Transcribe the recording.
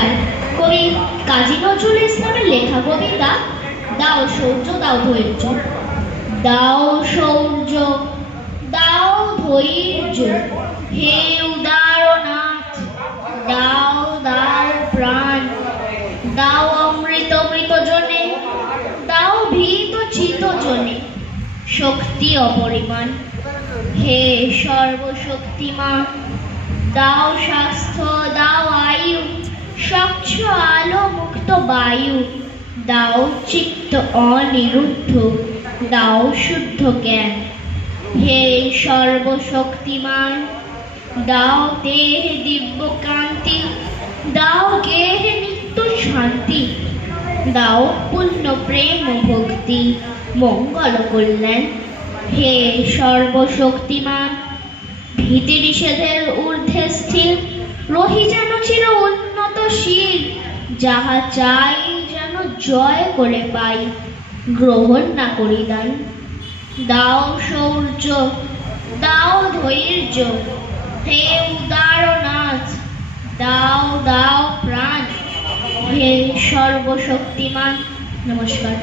নমস্কার। কবি কাজী নজরুল ইসলামের লেখা কবিতা দাও শৌর্য দাও ধৈর্য। দাও শৌর্য দাও ধৈর্য, হে উদারনাথ দাও দাও প্রাণ। দাও অমৃত মৃত জনে, দাও ভীত চিত জনে শক্তি অপরিমাণ। হে সর্বশক্তিমান, দাও স্বাস্থ্য দাও আয়ু, স্বচ্ছ আলো মুক্ত বায়ু। দাও চিত্ত অনিরুদ্ধ, দাও শুদ্ধ জ্ঞান। হে সর্বশক্তিমান, দাও দেহে দিব্য কান্তি, দাও গেহে নিত্য শান্তি। দাও পুণ্য প্রেম ও ভক্তি, মঙ্গল কল্যাণ। হে সর্বশক্তিমান, ভীতি নিষেধের ঊর্ধ্বে স্থির, রহি যেন চির উন্নতশীল। যাহা চাই যেন জয় করে পাই, গ্রহণ না করি দান। দাও শৌর্য দাও ধৈর্য, হে উদারনাথ দাও দাও প্রাণ। হে সর্বশক্তিমান। নমস্কার।